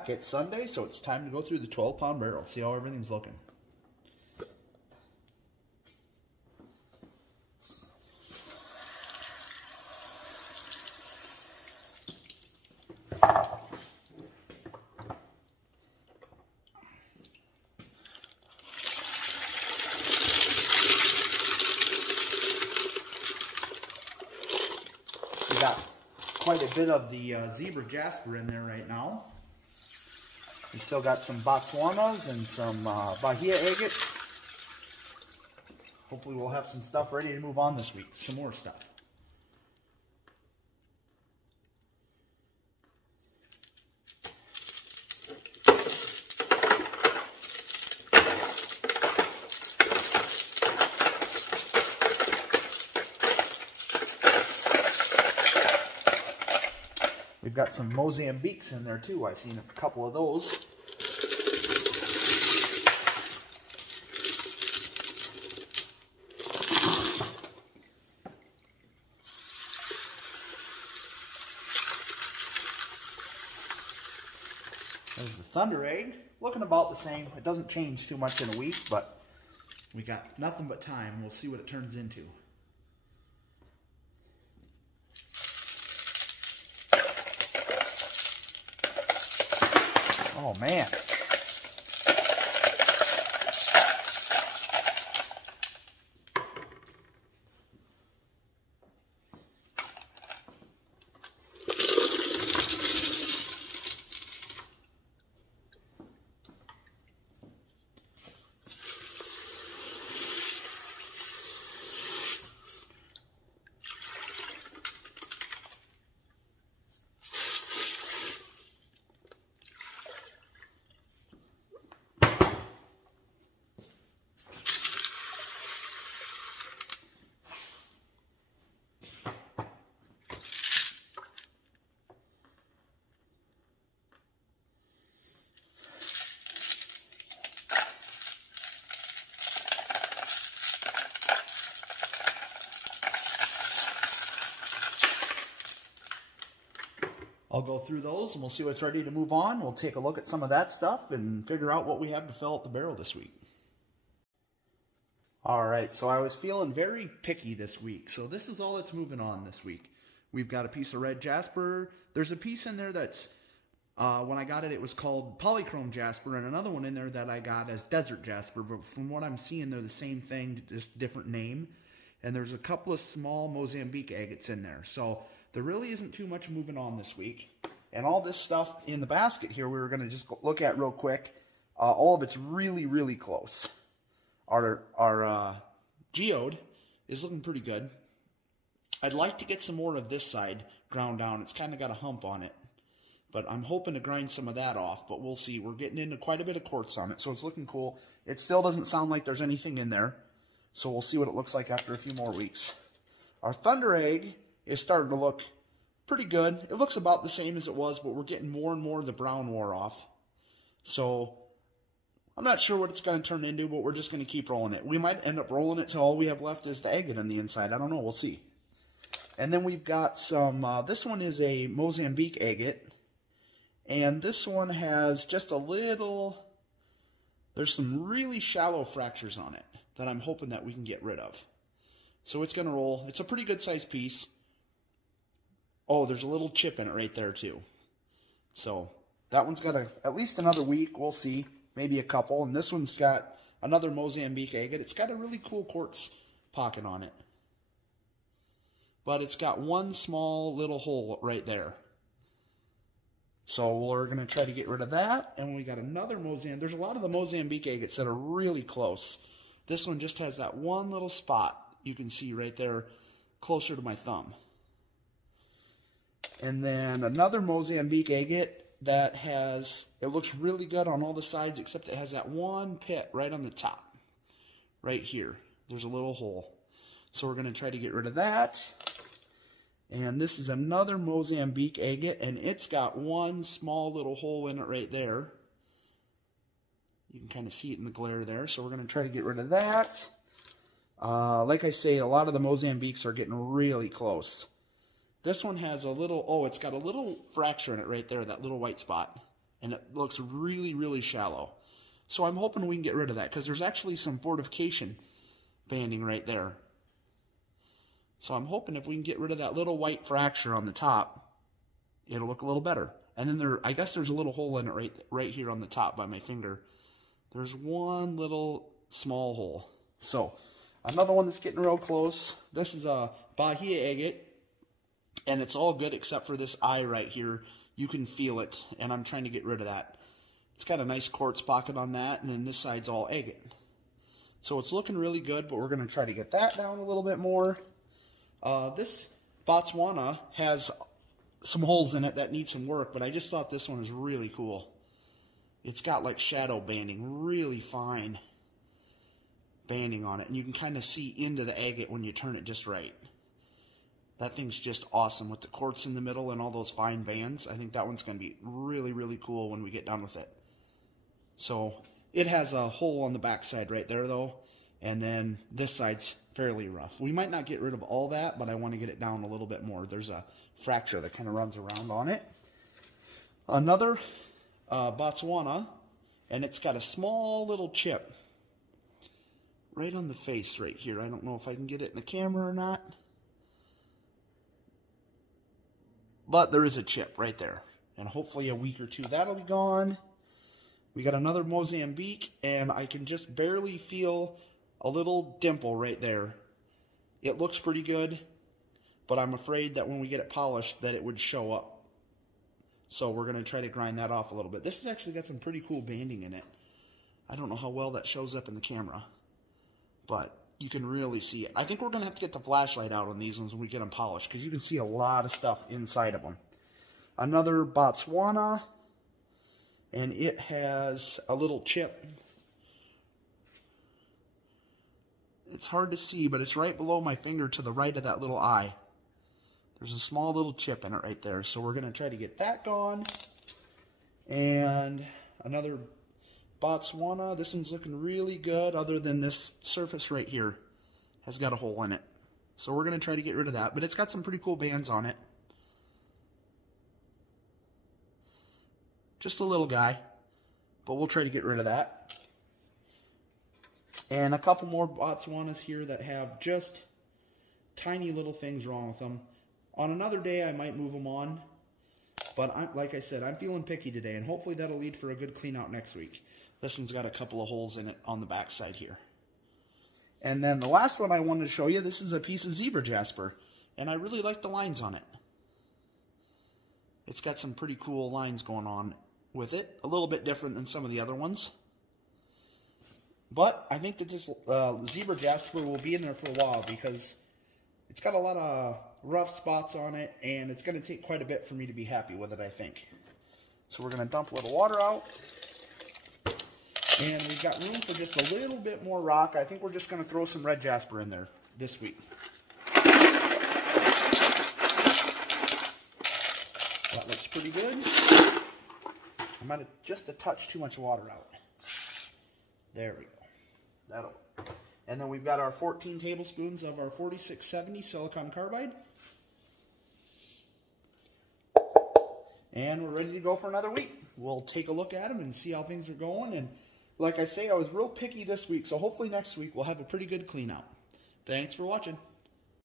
back. It's Sunday, so it's time to go through the 12-pound barrel, see how everything's looking. We got quite a bit of the zebra jasper in there right now. We still got some Botswanas and some Bahia agates. Hopefully we'll have some stuff ready to move on this week. Some more stuff. We've got some Mozambiques in there too. I've seen a couple of those. There's the Thunder Egg. Looking about the same. It doesn't change too much in a week, but we got nothing but time. We'll see what it turns into. Oh man. I'll go through those and we'll see what's ready to move on. We'll take a look at some of that stuff and figure out what we have to fill out the barrel this week. Alright, so I was feeling very picky this week. So this is all that's moving on this week. We've got a piece of red jasper. There's a piece in there that's, when I got it, it was called polychrome jasper, and another one in there that I got as desert jasper. But from what I'm seeing, they're the same thing, just different name. And there's a couple of small Mozambique agates in there. So there really isn't too much moving on this week. And all this stuff in the basket here, we were going to just look at real quick. All of it's really, really close. Our geode is looking pretty good. I'd like to get some more of this side ground down. It's kind of got a hump on it. But I'm hoping to grind some of that off, but we'll see. We're getting into quite a bit of quartz on it, so it's looking cool. It still doesn't sound like there's anything in there, so we'll see what it looks like after a few more weeks. Our Thunder Egg is starting to look pretty good. It looks about the same as it was, but we're getting more and more of the brown wore off. So I'm not sure what it's going to turn into, but we're just going to keep rolling it. We might end up rolling it till all we have left is the agate on the inside. I don't know. We'll see. And then we've got some, this one is a Mozambique agate. And this one has just a little, there's some really shallow fractures on it that I'm hoping that we can get rid of. So it's going to roll. It's a pretty good sized piece. Oh, there's a little chip in it right there too. So that one's got at least another week. We'll see. Maybe a couple. And this one's got another Mozambique agate. It's got a really cool quartz pocket on it. But it's got one small little hole right there. So we're going to try to get rid of that. And we got another Mozambique. There's a lot of the Mozambique agates that are really close. This one just has that one little spot you can see right there closer to my thumb. And then another Mozambique agate that has, it looks really good on all the sides except it has that one pit right on the top. Right here. There's a little hole. So we're going to try to get rid of that. And this is another Mozambique agate, and it's got one small little hole in it right there. You can kind of see it in the glare there, so we're going to try to get rid of that. Like I say, a lot of the Mozambiques are getting really close. This one has a little, oh, it's got a little fracture in it right there, that little white spot. and it looks really, really shallow. So I'm hoping we can get rid of that, because there's actually some fortification banding right there. So I'm hoping if we can get rid of that little white fracture on the top, it'll look a little better. And then I guess there's a little hole in it right here on the top by my finger. There's one little small hole. So another one that's getting real close. This is a Bahia agate, and it's all good except for this eye right here. You can feel it, and I'm trying to get rid of that. It's got a nice quartz pocket on that, and then this side's all agate. So it's looking really good, but we're going to try to get that down a little bit more. This Botswana has some holes in it that need some work, but I just thought this one was really cool. It's got like shadow banding, really fine banding on it, and you can kind of see into the agate when you turn it just right. That thing's just awesome with the quartz in the middle and all those fine bands. I think that one's going to be really, really cool when we get done with it. So it has a hole on the back side right there though, and then this side's fairly rough. We might not get rid of all that, but I want to get it down a little bit more. There's a fracture that kind of runs around on it. Another Botswana, and it's got a small little chip right on the face right here. I don't know if I can get it in the camera or not, but there is a chip right there, and hopefully a week or two that'll be gone. We got another Mozambique, and I can just barely feel a little dimple right there. It looks pretty good, but I'm afraid that when we get it polished that it would show up. So we're going to try to grind that off a little bit. This has actually got some pretty cool banding in it. I don't know how well that shows up in the camera, but you can really see it. I think we're going to have to get the flashlight out on these ones when we get them polished, because you can see a lot of stuff inside of them. Another Botswana, and it has a little chip. It's hard to see, but it's right below my finger to the right of that little eye. There's a small little chip in it right there, so we're going to try to get that gone. And another Botswana. This one's looking really good, other than this surface right here has got a hole in it. So we're going to try to get rid of that, but it's got some pretty cool bands on it. Just a little guy, but we'll try to get rid of that. And a couple more Botswanas here that have just tiny little things wrong with them. On another day, I might move them on. But like I said, I'm feeling picky today, and hopefully that'll lead for a good clean out next week. This one's got a couple of holes in it on the back side here. And then the last one I wanted to show you, this is a piece of zebra jasper. And I really like the lines on it. It's got some pretty cool lines going on with it. A little bit different than some of the other ones. But I think that this zebra jasper will be in there for a while, because it's got a lot of rough spots on it, and it's going to take quite a bit for me to be happy with it, I think. So we're going to dump a little water out. And we've got room for just a little bit more rock. I think we're just going to throw some red jasper in there this week. That looks pretty good. I might have just a touch too much water out. There we go. That'll work. And then we've got our 14 tablespoons of our 4670 silicon carbide. And we're ready to go for another week. We'll take a look at them and see how things are going. And like I say, I was real picky this week, so hopefully next week we'll have a pretty good clean out. Thanks for watching.